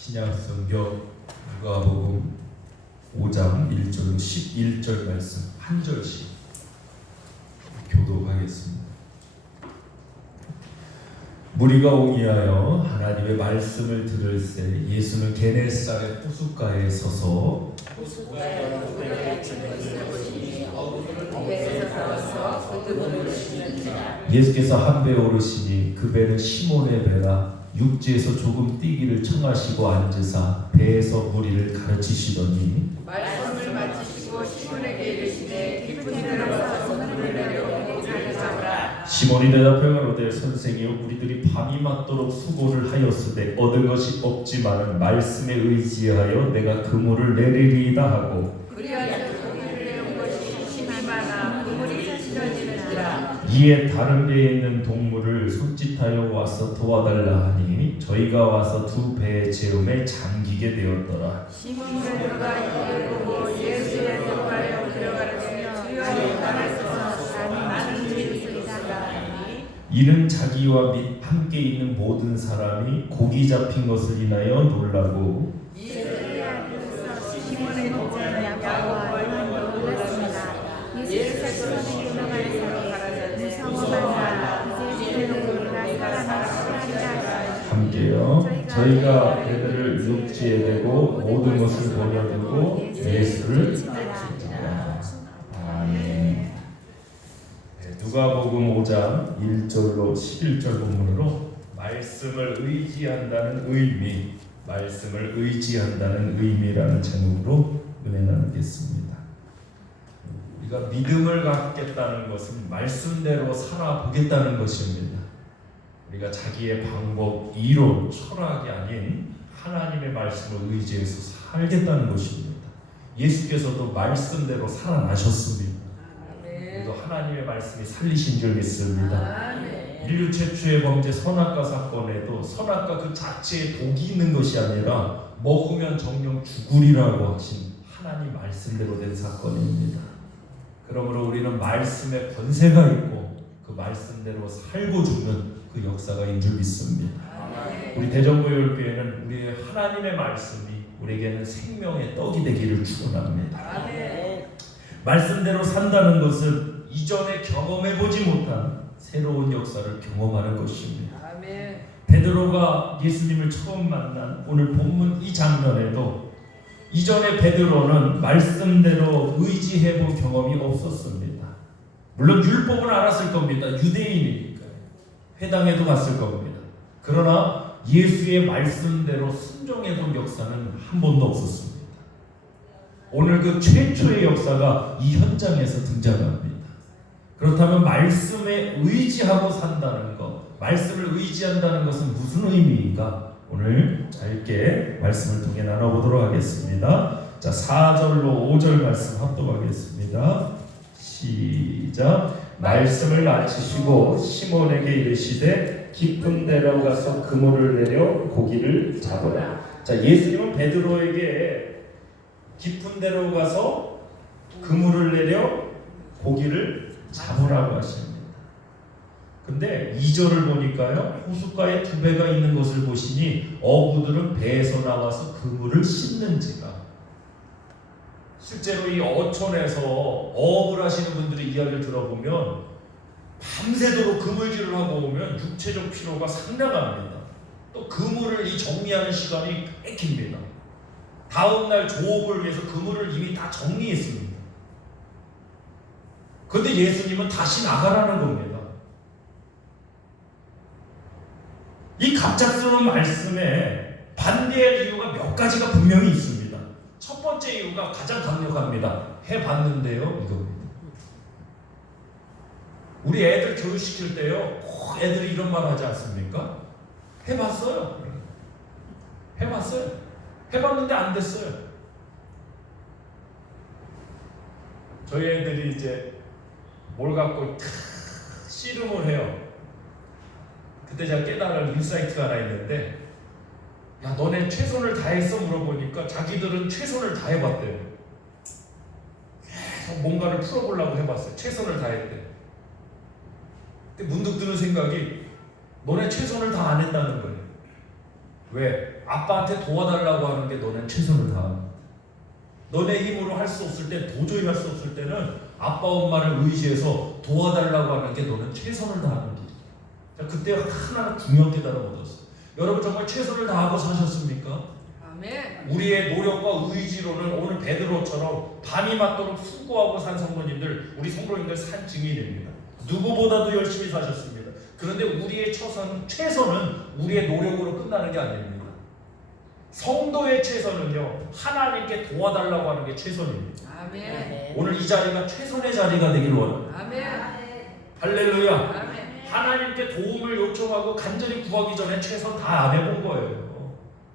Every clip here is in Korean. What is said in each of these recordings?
신약 성경 누가복음 5장 1절로 11절 말씀 한 절씩 교독하겠습니다. 무리가 오기하여 하나님의 말씀을 들을새 예수는 게네사렛 호숫가에 서서 예수께서 한 배에 오르시니 그 배는 시몬의 배라 육지에서 조금 뛰기를 청하시고 앉으사 배에서 무리를 가르치시더니 말씀을 마치시고 시몬에게 이르시되 깊은 데로 가서 물을 내려 고기를 잡으라. 시몬이 대답하여 가로되 선생이여 우리들이 밤이 맞도록 수고를 하였으되 얻은 것이 없지만은 말씀에 의지하여 내가 그물을 내리리이다 하고 그리하여 고기를 내온 것이 힘이 많아 그물이 찢어지는지라. 이에 다른 배에 있는 동물을 손짓하여 와서 도와달라 하니 저희가 와서 두 배의 재움에 잠기게 되었더라. 시몬 베드로가 이를 보고 예수의 도하여 들어가르치며 주여 나라에서 많은 일이 있으리다. 이는 자기와 및 함께 있는 모든 사람이 고기 잡힌 것을 인하여 놀라고 시몬의 동생 야고보와 요한도 놀랐습니다. 예수께서 시몬에게 가라사대 무서워하라 이제 그는 사람이 싫어한다. 함께요. 저희가 배들을 육지에 대고 모든 것을 버려두고 예수를 따르라. 아멘. 누가복음 5장 1절로 11절 본문으로 말씀을 의지한다는 의미, 말씀을 의지한다는 의미라는 제목으로 은혜 나누겠습니다. 우리가 믿음을 갖겠다는 것은 말씀대로 살아보겠다는 것입니다. 우리가 자기의 방법, 이론, 철학이 아닌 하나님의 말씀을 의지해서 살겠다는 것입니다. 예수께서도 말씀대로 살아나셨습니다. 그래도 하나님의 말씀이 살리신 줄 믿습니다. 인류 최초의 범죄 선악과 사건에도 선악과 그 자체에 독이 있는 것이 아니라 먹으면 정령 죽으리라고 하신 하나님 말씀대로 된 사건입니다. 그러므로 우리는 말씀에 권세가 있고 그 말씀대로 살고 죽는 그 역사가인 줄 믿습니다. 우리 대전보혈교회는 우리의 하나님의 말씀이 우리에게는 생명의 떡이 되기를 축원합니다. 말씀대로 산다는 것은 이전에 경험해보지 못한 새로운 역사를 경험하는 것입니다. 베드로가 예수님을 처음 만난 오늘 본문 이 장면에도 이전에 베드로는 말씀대로 의지해본 경험이 없었습니다. 물론 율법은 알았을 겁니다. 유대인이니까 회당에도 갔을 겁니다. 그러나 예수의 말씀대로 순종해본 역사는 한 번도 없었습니다. 오늘 그 최초의 역사가 이 현장에서 등장합니다. 그렇다면 말씀에 의지하고 산다는 것, 말씀을 의지한다는 것은 무슨 의미인가? 오늘 짧게 말씀을 통해 나눠보도록 하겠습니다. 자, 4절로 5절 말씀 합독하겠습니다. 시작. 말씀을 마치시고 시몬에게 이르시되 깊은 데로 가서 그물을 내려 고기를 잡으라. 자, 예수님은 베드로에게 깊은 데로 가서 그물을 내려 고기를 잡으라고 하십니다. 근데 2절을 보니까요, 호숫가에 두 배가 있는 것을 보시니 어부들은 배에서 나와서 그물을 씻는지라. 실제로 이 어촌에서 어업을 하시는 분들의 이야기를 들어보면 밤새도록 그물질을 하고 오면 육체적 피로가 상당합니다. 또 그물을 정리하는 시간이 꽤 깁니다. 다음날 조업을 위해서 그물을 이미 다 정리했습니다. 그런데 예수님은 다시 나가라는 겁니다. 이 갑작스러운 말씀에 반대할 이유가 몇 가지가 분명히 있습니다. 첫 번째 이유가 가장 강력합니다. 해봤는데요, 이겁니다. 우리 애들 교육시킬 때요, 꼭 애들이 이런 말 하지 않습니까? 해봤어요. 해봤어요. 해봤는데 안 됐어요. 저희 애들이 이제 뭘 갖고 씨름을 해요. 그때 제가 깨달은 인사이트가 하나 있는데, 야, 너네 최선을 다했어? 물어보니까 자기들은 최선을 다해봤대요. 계속 뭔가를 풀어보려고 해봤어요. 최선을 다했대. 근데 문득 드는 생각이, 너네 최선을 다 안 했다는 거예요. 왜? 아빠한테 도와달라고 하는 게 너는 최선을 다합니다. 너네 힘으로 할 수 없을 때, 도저히 할 수 없을 때는 아빠 엄마를 의지해서 도와달라고 하는 게 너는 최선을 다하는 길. 자, 그때 하나 중요한 깨달음 얻었어. 여러분 정말 최선을 다하고 사셨습니까? 아멘. 우리의 노력과 의지로는 오늘 베드로처럼 밤이 맞도록 수고하고 산 성도님들, 우리 성도님들 산 증인입니다. 누구보다도 열심히 사셨습니다. 그런데 우리의 최선은 우리의 노력으로 끝나는 게 아닙니다. 성도의 최선은요, 하나님께 도와달라고 하는 게 최선입니다. 아멘. 오늘 이 자리가 최선의 자리가 되길 원합니다. 아멘. 할렐루야. 아멘. 하나님께 도움을 요청하고 간절히 구하기 전에 최선 다 안 해본 거예요.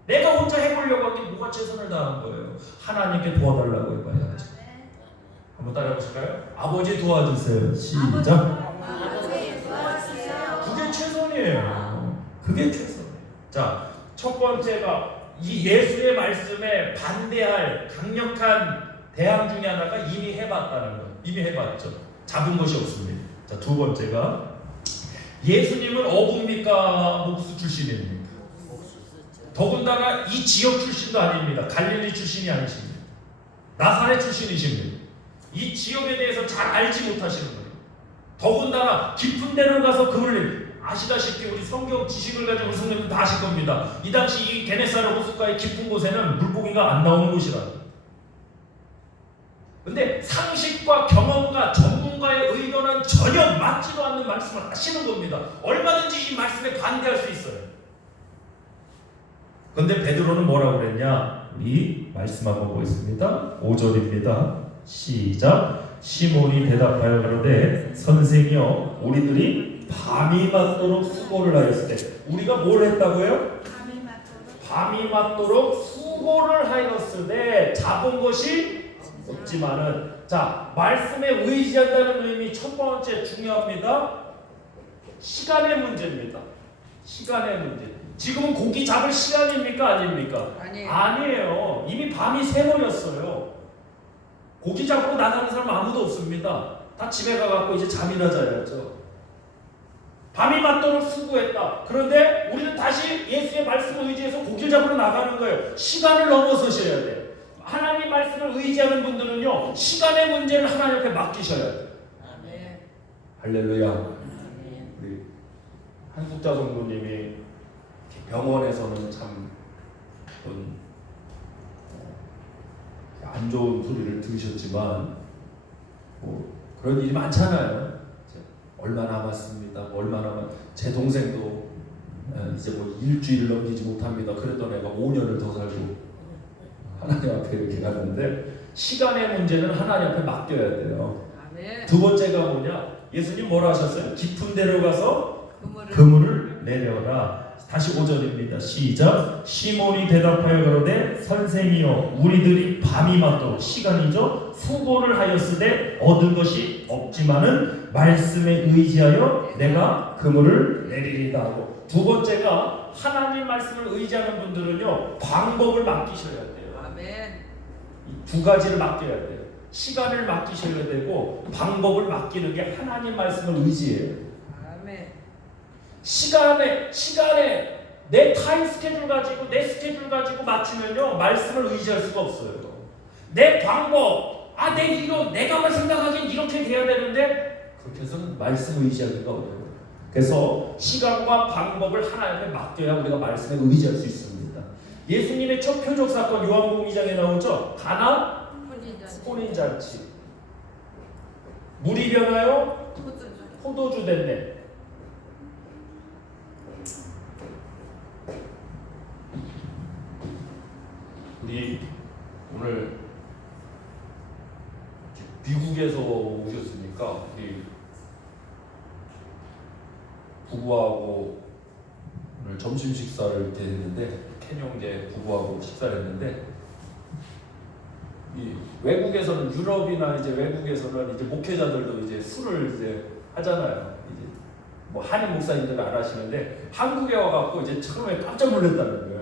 내가 혼자 해보려고 한 게 뭐가 최선을 다한 거예요. 하나님께 도와달라고 해봐야지. 한번 따라해 보실까요? 아버지 도와주세요. 시작. 아버지 도와주세요. 그게 최선이에요. 그게 최선이에요. 자, 첫 번째가 이 예수의 말씀에 반대할 강력한 대항 중에 하나가 이미 해봤다는 거. 이미 해봤죠. 잡은 것이 없습니다. 자, 두 번째가 예수님은 어부입니까? 목수 출신입니까? 더군다나 이 지역 출신도 아닙니다. 갈릴리 출신이 아니십니다. 나사렛 출신이십니다. 이 지역에 대해서 잘 알지 못하시는 거예요. 더군다나 깊은 데를 가서 그물 아시다시피 우리 성경 지식을 가지고 우리 성도님들 다 아실 겁니다. 이 당시 이 게네사렛 호숫가의 깊은 곳에는 물고기가 안 나오는 곳이라. 근데 상식과 경험과 전문가의 의견은 전혀 맞지도 않는 말씀을 하시는 겁니다. 얼마든지 이 말씀에 반대할 수 있어요. 근데 베드로는 뭐라고 그랬냐? 우리 말씀 한번 보겠습니다. 5절입니다. 시작. 시몬이 대답하여 가로되 선생이여 우리들이 밤이 맞도록 수고를 하였을 때, 우리가 뭘 했다고요? 밤이 맞도록 수고를 하였으되 잡은 것이 없지만은, 자, 말씀에 의지한다는 의미 첫 번째 중요합니다. 시간의 문제입니다. 시간의 문제. 지금은 고기 잡을 시간입니까? 아닙니까? 아니에요. 이미 밤이 새버렸어요. 고기 잡으러 나가는 사람 아무도 없습니다. 다 집에 가갖고 이제 잠이나 자야죠. 밤이 맞도록 수고했다. 그런데 우리는 다시 예수의 말씀을 의지해서 고기를 잡으러 나가는 거예요. 시간을 넘어서셔야 돼요. 하나님 말씀을 의지하는 분들은요, 시간의 문제를 하나님 앞에 맡기셔야 돼요. 아멘. 할렐루야. 우리 한국자 성도님이 병원에서는 참 안 좋은 소리를 들으셨지만 그런 일이 많잖아요. 얼마 남았습니다. 얼마 남았. 제 동생도 이제 뭐 일주일을 넘기지 못합니다. 그랬던 애가 5년을 더 살고 하나님 앞에 이렇게 갔는데, 시간의 문제는 하나님 앞에 맡겨야 돼요. 아멘. 두 번째가 뭐냐? 예수님 뭐라 하셨어요? 깊은 데로 가서 그물을 내려라. 다시 5절입니다. 시작. 시몬이 대답하여 그러되 선생이여 우리들이 밤이 맞도록, 시간이죠, 수고를 하였으되 얻은 것이 없지만은 말씀에 의지하여 내가 그물을 내리리다 하고, 두 번째가 하나님 말씀을 의지하는 분들은요, 방법을 맡기셔야 돼요. 아멘. 이 두 가지를 맡겨야 돼요. 시간을 맡기셔야 되고 방법을 맡기는 게 하나님 말씀을 의지해요. 아멘. 시간에 내 타임 스케줄 가지고, 내 스케줄 가지고 맞추면요, 말씀을 의지할 수가 없어요. 내 방법, 내가 생각하기엔 이렇게 돼야 되는데, 그렇게 해서는 말씀을 의지하기가 어려워요. 그래서 시간과 방법을 하나님께 맡겨야 우리가 말씀에 의지할 수 있습니다. 예수님의 첫 표적 사건 요한복음 2장에 나오죠. 가나 혼인잔치. 물이 변하여 포도주 됐네. 우리 오늘 미국에서 오셨으니까 우리 부부하고 오늘 점심 식사를 이렇게 했는데, 캐년계 부부하고 식사를 했는데, 이 외국에서는, 유럽이나 이제 외국에서는 이제 목회자들도 이제 술을 이제 하잖아요. 이제 뭐 한인 목사님들 안 하시는데, 한국에 와갖고 이제 처음에 깜짝 놀랐다는 거예요.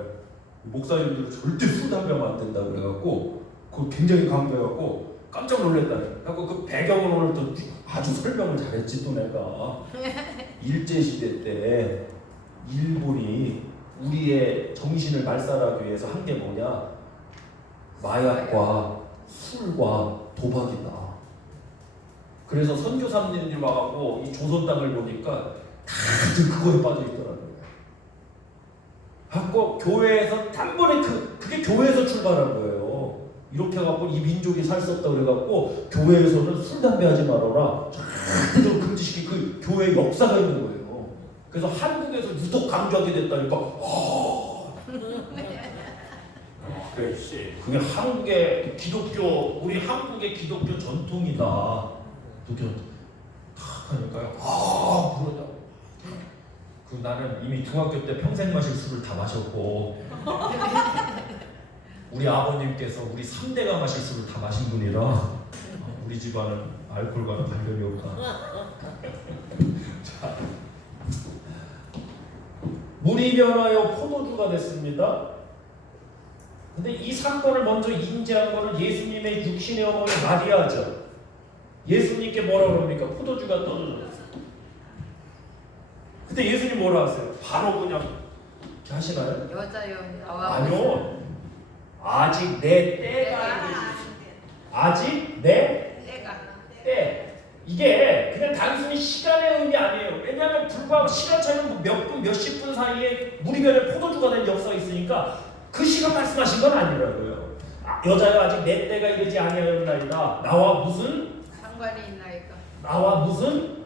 목사님들은 절대 술 담배하면 안 된다 그래갖고 그 굉장히 강조해갖고 깜짝 놀랐다는 거예요. 그 배경을 오늘 또 아주 설명을 잘했지 또 내가. 일제시대 때 일본이 우리의 정신을 말살하기 위해서 한 게 뭐냐? 마약과 술과 도박이다. 그래서 선교사님들 와갖고 이 조선 땅을 보니까 다들 그거에 빠져 있더라고요. 갖고 교회에서 단번에 그게 교회에서 출발한 거예요. 이렇게 해갖고 이 민족이 살 수 없다 그래갖고 교회에서는 술 담배 하지 말아라 절대로 금지시킨 그 교회 역사가 있는 거예요. 그래서 한국에서 유독 강조하게 됐다니까. 그게 한국의 기독교, 우리 한국의 기독교 전통이다. 그렇게 탁 하니까요. 그러다. 나는 이미 중학교 때 평생 마실 술을 다 마셨고 우리 아버님께서 우리 3대가 마실 술을 다 마신 분이라 우리 집안은 알코올과는 관련이 없다. 자, 물이 변하여 포도주가 됐습니다. 근데 이 사건을 먼저 인지한 거는 예수님의 육신의 어머니 마리아죠. 예수님께 뭐라 그럽니까? 포도주가 떨어졌어요. 그때 예수님 뭐라 하세요? 바로 그냥 이렇게 하시나요? 여자여 나와. 아니요. 아직 내 때가 아직 내 때. 이게 그냥 단순히 시간의 의미 아니에요. 왜냐하면 불과 시간 차이는 몇 분, 몇십 분 사이에 물이 변해 포도주가 된 역사가 있으니까 그 시간 말씀하신 건 아니라고요. 여자가 아직 내 때가 이르지 아니하였나이다. 나와 무슨 상관이 있나이까? 나와 무슨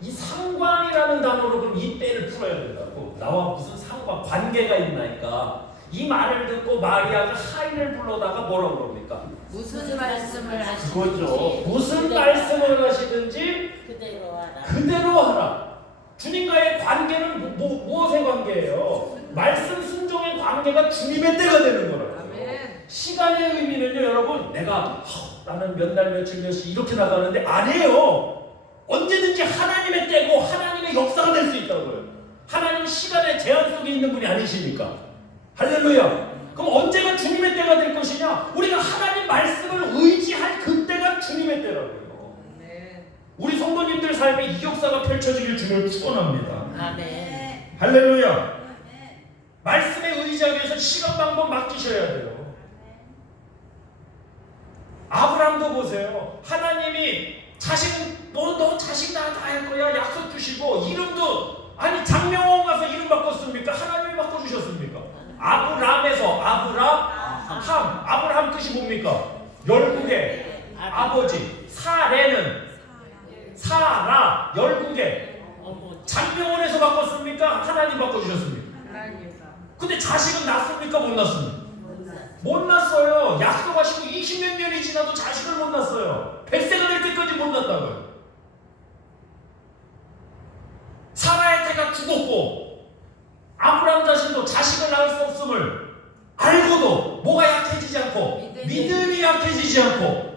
이 상관이라는 단어로 그럼 이 때를 풀어야 된다고. 나와 무슨 상관, 관계가 있나니까. 이 말을 듣고 마리아가 하인을 불러다가 뭐라고 그럽니까? 무슨 말씀을 하시는지 그거죠. 무슨 말씀을 하시든지 그대로 하라. 주님과의 관계는 무엇의 관계예요? 말씀 순종의 관계가 주님의 때가 되는 거라고요. 아멘. 시간의 의미는요, 여러분, 내가 나는 몇 날 며칠 몇시 이렇게 나가는데 아니에요. 언제든지 하나님의 때고 하나님의 역사가 될 수 있다고요. 하나님은 시간의 제한 속에 있는 분이 아니시니까. 할렐루야. 그럼 언제가 주님의 때가 될 것이냐? 우리가 하나님 말씀을 의지할 그때가 주님의 때라고요. 아멘. 우리 성도님들 삶에 이 역사가 펼쳐지길 주를 축원합니다. 아멘. 할렐루야. 말씀에 의지하기 위해서 시간 방법 맡기셔야 돼요. 아브라함도 보세요. 하나님이 자식 너 자식 다 할 거야 약속 주시고 이름도 아니 장명원 가서 이름 바꿨습니까? 하나님이 바꿔주셨습니까? 아브람에서 아브라함 뜻이 뭡니까? 열국의 아버지. 사레는 사라 열국의. 장명원에서 바꿨습니까? 하나님 바꿔주셨습니까? 하나님. 근데 자식은 낳습니까? 못 낳습니까? 못 낳았어요. 약속하시고 20몇 년이 지나도 자식을 못 낳았어요. 100세가 될 때까지 못 낳았다고요. 사라의 때가 죽었고 아브라함 자신도 자식을 낳을 수 없음을 알고도 뭐가 약해지지 않고 믿음이 약해지지 않고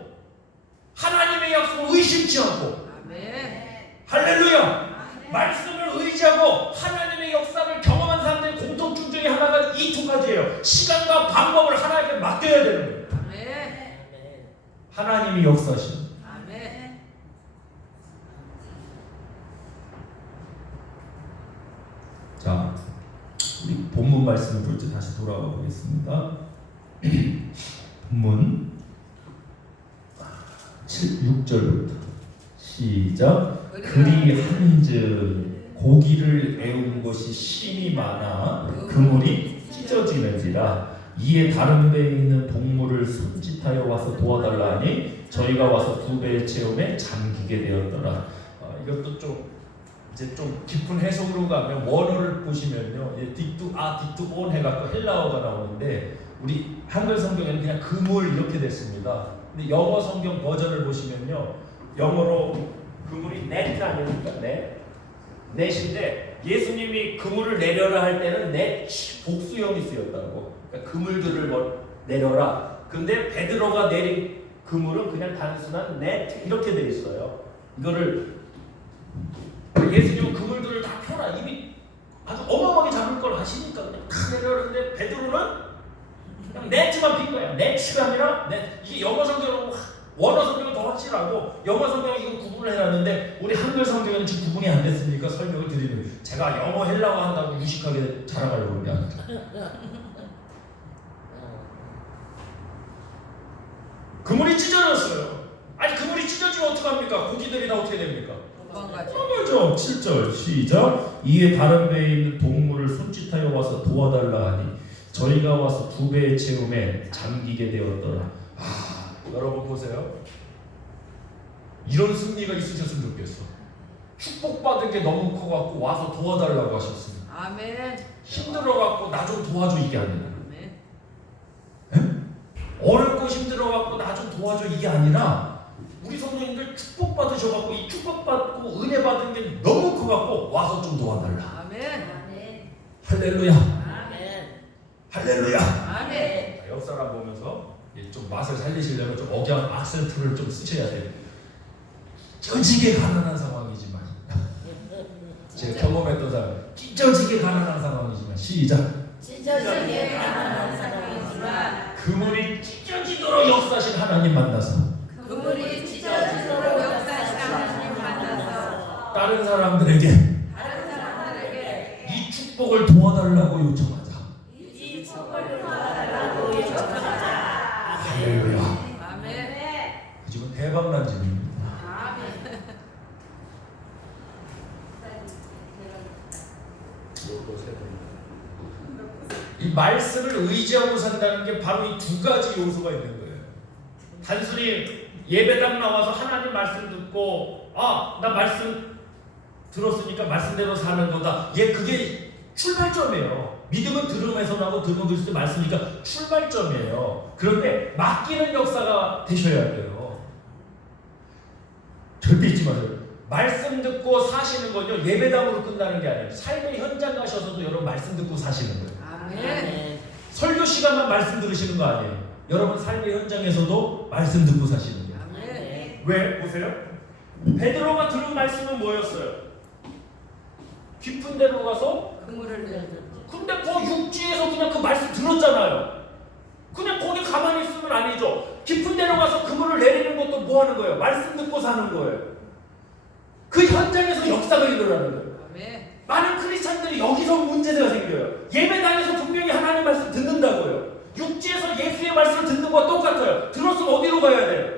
하나님의 약속을 의심치 않고. 아멘. 할렐루야. 말씀을 의지하고 하나님의 역사를 경험한 사람들의 공통점 중에 하나가 이 두 가지예요. 시간과 방법을 하나님께 맡겨야 되는 거예요. 아멘. 하나님이 역사하시는. 아멘. 자, 우리 본문 말씀을 볼 때 다시 돌아가 보겠습니다. 본문 6절부터 시작. 그리 한즉 고기를 애운 것이 심이 많아 그물이 찢어지는지라. 이에 다른 배에 있는 동물을 손짓하여 와서 도와달라 하니 저희가 와서 두 배의 체험에 잠기게 되었더라. 이것도 좀 깊은 해석으로 가면 원어를 보시면요, 딕두온 해갖고 헬라어가 나오는데 우리 한글 성경에는 그냥 그물 이렇게 됐습니다. 근데 영어 성경 버전을 보시면요, 영어로 그물이 net 아닙니까? 넷인데 예수님이 그물을 내려라 할 때는 넷 복수형이 쓰였다고. 그러니까 그물들을 내려라. 근데 베드로가 내린 그물은 그냥 단순한 넷 이렇게 돼 있어요. 이거를 예수님은 그물들을 다 펴라. 이미 아주 어마어마하게 잡을 걸 아시니까 그냥 다 내려라는데 베드로는 그냥 넷만 핀 거야. 넷이 아니라 넷. 이게 영어 성경으로 원어 성경은 더 확실하고 영어 성경은 이거 구분을 해놨는데 우리 한글 성경은 지금 구분이 안 됐으니까 설명을 드리는 거예요. 제가 영어 헬라어 한다고 무식하게 자랑하려고 그러는 게 아니라 그물이 찢어졌어요. 아니 그물이 찢어지면 어떡합니까? 고기들이 다 어떻게 됩니까? 도망가죠. 7절 시작. 이에 다른 배에 있는 동물을 손짓하여 와서 도와달라 하니 저희가 와서 2배의 채움에 잠기게 되었더라. 여러분 보세요. 이런 승리가 있으셨으면 좋겠어. 축복받은 게 너무 커갖고 와서 도와달라고 하셨습니다. 아멘. 힘들어갖고 나 좀 도와줘 이게 아니라 아멘. 어렵고 힘들어갖고 나 좀 도와줘 이게 아니라 우리 성도님들 축복받으셔갖고 이 축복받고 은혜 받은 게 너무 커갖고 와서 좀 도와달라. 아멘. 할렐루야. 아멘. 할렐루야. 아멘. 자, 옆 사람 보면서 좀 맛을 살리시려면 좀 억양 악센트를 좀 쓰셔야 돼요. 찢어지게 가난한 상황이지만 제가 경험했던 사람 찢어지게 가난한 상황이지만 시작. 찢어지게 가난한 상황이지만 그물이 찢어지도록 역사하신 하나님 만나서 그물이 찢어지도록 역사하신 하나님 만나서 다른 사람들에게 이 축복을 도와달라고 요청하자. 이 축복을 도와달라고 요청하자. 할렐루야. 아멘. 지금 대박난 집입니다. 아멘. 이 말씀을 의지하고 산다는 게 바로 이 2가지 요소가 있는 거예요. 단순히 예배당 나와서 하나님 말씀 듣고 나 말씀 들었으니까 말씀대로 사는 거다. 그게 출발점이에요. 믿음은 들음에서 나고 들음은 그리스도의 말씀이니까 출발점이에요. 그런데 맡기는 역사가 되셔야 돼요. 절대 잊지 마세요. 말씀 듣고 사시는 건요 예배당으로 끝나는 게 아니에요. 삶의 현장 가셔서도 여러분 말씀 듣고 사시는 거예요. 아멘. 설교 시간만 말씀 들으시는 거 아니에요. 여러분 삶의 현장에서도 말씀 듣고 사시는 거예요. 아멘. 왜? 보세요. 베드로가 들은 말씀은 뭐였어요? 깊은 데로 가서 그물을 내는. 근데 그 육지에서 그냥 그 말씀 들었잖아요. 그냥 거기 가만히 있으면 아니죠. 깊은 데로 가서 그물을 내리는 것도 뭐 하는 거예요? 말씀 듣고 사는 거예요. 그 현장에서 역사가 일어나는 거예요. 아멘. 많은 크리스찬들이 여기서 문제가 생겨요. 예배당에서 분명히 하나님 말씀 듣는다고요. 육지에서 예수의 말씀을 듣는 거와 똑같아요. 들었으면 어디로 가야 돼요?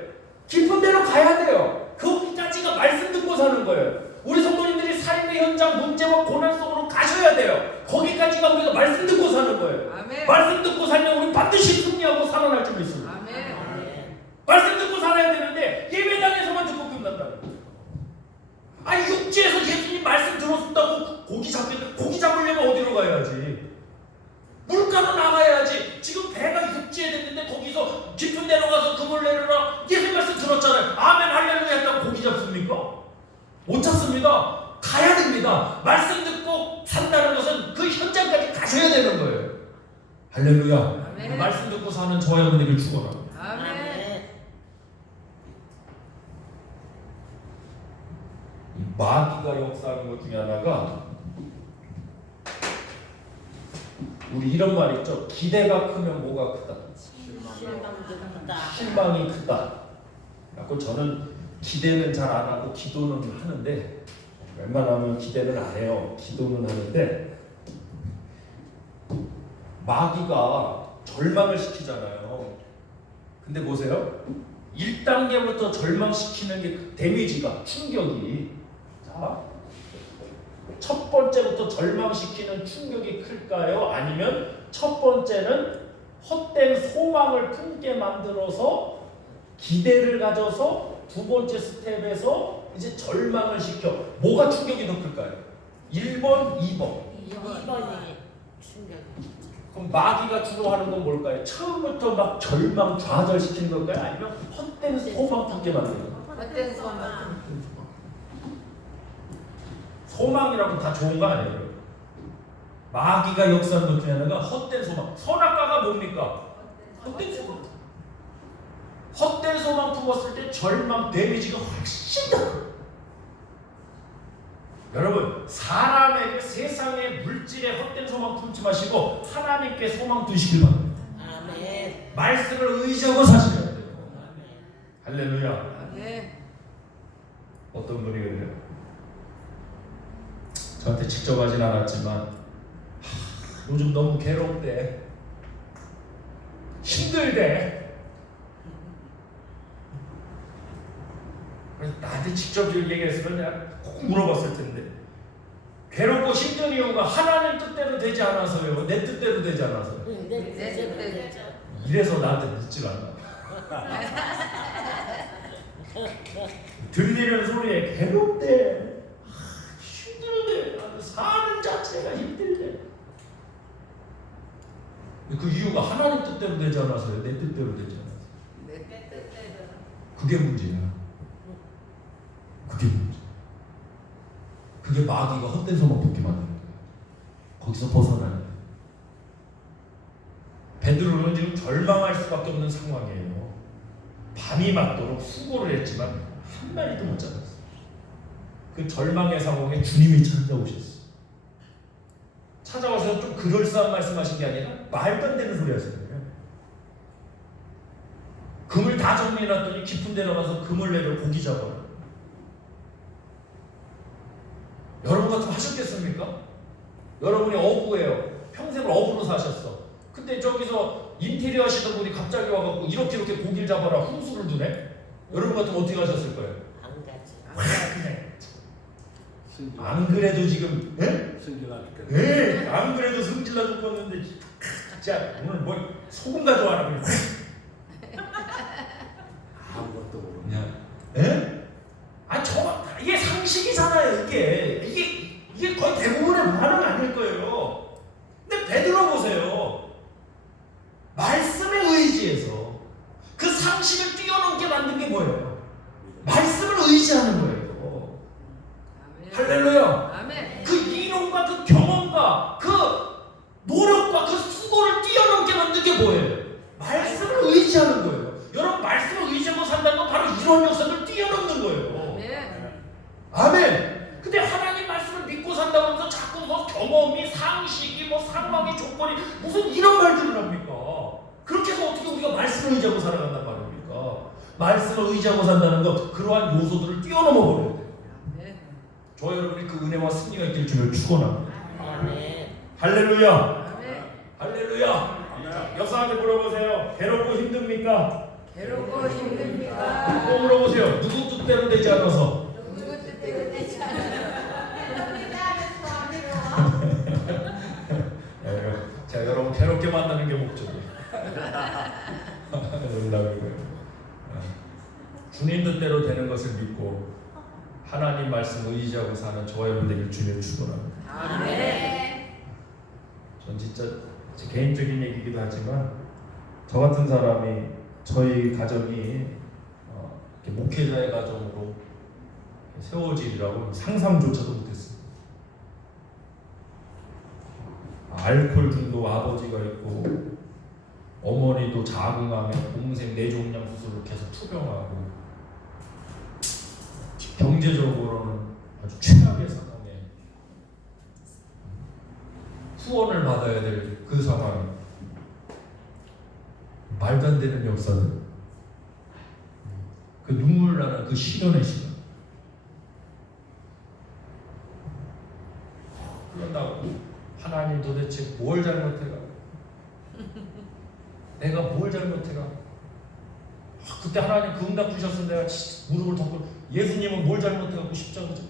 깊은 데로 가야 돼요. 거기까지가 말씀 듣고 사는 거예요. 우리 성도님들이 삶의 현장 문제와 고난 속으로 가셔야 돼요. 거기까지가 우리가 말씀 듣고 사는 거예요. 아멘. 말씀 듣고 살면 우리 반드시 승리하고 살아날 줄 믿습니다. 아멘. 말씀 듣고 살아야 되는데 예배당에서만 듣고 끝난다는 거예요. 아니 육지에서 예수님 말씀 들었다고 고기 잡으려면 어디로 가야지? 물가로 나가야지. 지금 배가 육지에 됐는데 거기서 깊은 데로 가서 그물 내려라. 예수님 말씀 들었잖아요. 아멘 할렐루야 했다고 고기 잡습니까? 못 잡습니다. 가야 됩니다. 말씀 듣고 산다는 것은 그 현장까지 가셔야 되는 거예요. 할렐루야. 아멘. 말씀 듣고 사는 저와 여러분에게 축원합니다. 아멘. 마귀가 역사하는 것 중에 하나가 우리 이런 말 있죠. 기대가 크면 뭐가 크다? 실망이 크다. 그래서 저는 기대는 잘 안 하고 기도는 하는데 웬만하면 기대는 안 해요. 기도는 하는데 마귀가 절망을 시키잖아요. 근데 보세요. 1단계부터 절망시키는 게 데미지가 충격이 자, 첫 번째부터 절망시키는 충격이 클까요? 아니면 첫 번째는 헛된 소망을 품게 만들어서 기대를 가져서 두 번째 스텝에서 이제 절망을 시켜 뭐가 충격이 더 클까요? 1번, 2번 2번이 충격. 그럼 마귀가 주로 하는 건 뭘까요? 처음부터 막 절망, 좌절시키는 걸까요? 아니면 헛된 소망 품게 만드는 걸까요? 헛된 소망. 소망이라고 다 좋은 거 아니에요. 마귀가 역사하는 것 중에 하나가 헛된 소망. 선악과가 뭡니까? 헛된 소망. 헛된 소망 품었을 때 절망, 데미지가 훨씬 더 커요. 여러분, 사람에게 세상의 물질에 헛된 소망 품지 마시고 하나님께 소망 두시길 바랍니다. 아멘. 말씀을 의지하고 사셔야 돼요. 할렐루야. 네. 어떤 분이 그래요? 저한테 직접 하진 않았지만 요즘 너무 괴롭대, 힘들대. 그래서 나한테 직접 얘기했으면 내가 꼭 물어봤을 텐데, 괴롭고 힘든 이유가 하나님 뜻대로 되지 않아서요, 내 뜻대로 되지 않아서요. 이래서 나한테 묻질 않나. 들리는 소리에 괴롭대, 힘들대, 사는 자체가 힘들대. 그 이유가 하나님 뜻대로 되지 않아서요, 내 뜻대로 되지 않아서. 그게 문제야. 그게 문제. 그게 마귀가 헛된 소망 붙게 만드는 거야. 거기서 벗어나야 돼. 베드로는 지금 절망할 수밖에 없는 상황이에요. 밤이 맞도록 수고를 했지만 한 마리도 못 잡았어요. 그 절망의 상황에 주님이 찾아오셨어요. 찾아와서 좀 그럴싸한 말씀하신 게 아니라 말도 안 되는 소리 하시는 거예요. 금을 다 정리해놨더니 깊은 데 나가서 금을 내려 고기 잡아요. 여러분 같으면 하셨겠습니까? 여러분이 어부예요. 평생을 어부로 사셨어. 근데 저기서 인테리어 하시던 분이 갑자기 와갖고 이렇게 고기를 잡아라 훈수를 두네? 여러분 같으면 어떻게 하셨을 거예요? 안 가지. 안 그래도 지금 승질나니까. 안 그래도 승질나 죽겠는데 진짜 오늘 뭐 소금 가져와라 그냥. 아무것도 모르고. 그냥 이게 상식이잖아요. 이게 거의 대부분의 반응 아닐 거예요. 근데 베드로 보세요. 말씀에 의지해서 그 상식을 뛰어넘게 만든 게 뭐예요? 말씀을 의지하는 거예요. 할렐루야. 아멘. 그 이론과 그 경험과 그 노력과 그 수고를 뛰어넘게 만든 게 뭐예요? 말씀을 의지하는 거예요. 여러분, 말씀을 의지하고 산다는 건 바로 이런 역사를 뛰어넘는 거예요. 아멘. 근데 하나님 말씀을 믿고 산다고 하면서 자꾸 뭐 경험이, 상식이, 뭐 상황이, 조건이 무슨 이런 말들을 합니까? 그렇게 해서 어떻게 우리가 말씀을 의지하고 살아간단 말입니까? 말씀을 의지하고 산다는 것, 그러한 요소들을 뛰어넘어 버려야 돼요. 저 여러분이 그 은혜와 승리가 있길 주를 축원합니다. 할렐루야. 할렐루야. 역사한테 물어보세요. 괴롭고 힘듭니까? 괴롭고 힘듭니까? 또 물어보세요. 누구 뜻대로 되지 않아서? 누구 뜻대로 되지 않아서? 자, 여러분 괴롭게 만나는 게 목적이에요. 놀라고요. 주님 뜻대로 되는 것을 믿고 하나님 말씀 의지하고 사는 저와 여러분 되길 주님 축원합니다. 아멘. 전 진짜 제 개인적인 얘기이기도 하지만 저 같은 사람이 저희 가정이 이렇게 목회자의 가정으로 세워지리라고 상상조차도 못했어요. 알코올 중독 아버지가 있고 어머니도 자궁암에 동생 뇌종양 수술을 계속 투병하고 경제적으로는 아주 최악의 상황에 후원을 받아야 될 그 상황, 말도 안 되는 역사들, 그 눈물 나는 그 시련의 시간. 그런다고 하나님 도대체 뭘 잘못해가? 내가 뭘 잘못해가? 그때 하나님 그 응답 주셨으면 내가 무릎을 덮고, 예수님은 뭘 잘못해갖고 십자가죠?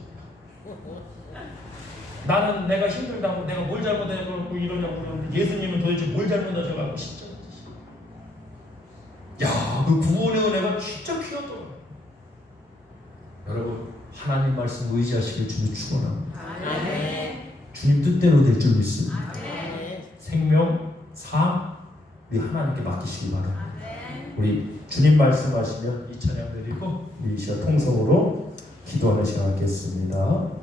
나는 내가 힘들다고 내가 뭘 잘못해갖고 이러냐고 그러는데 예수님은 도대체 뭘 잘못하셔갖고 십자가죠? 야, 그 구원의 은혜가 진짜 귀하더라고요. 여러분, 하나님 말씀 의지하시길 주님 축원합니다. 아멘. 주님 뜻대로 될 줄 믿습니다. 아멘. 생명, 삶, 우리 하나님께 맡기시기 바랍니다. 우리 주님 말씀하시면 이 찬양 드리고 우리 이 시간 통성으로 기도하는 시간 갖겠습니다.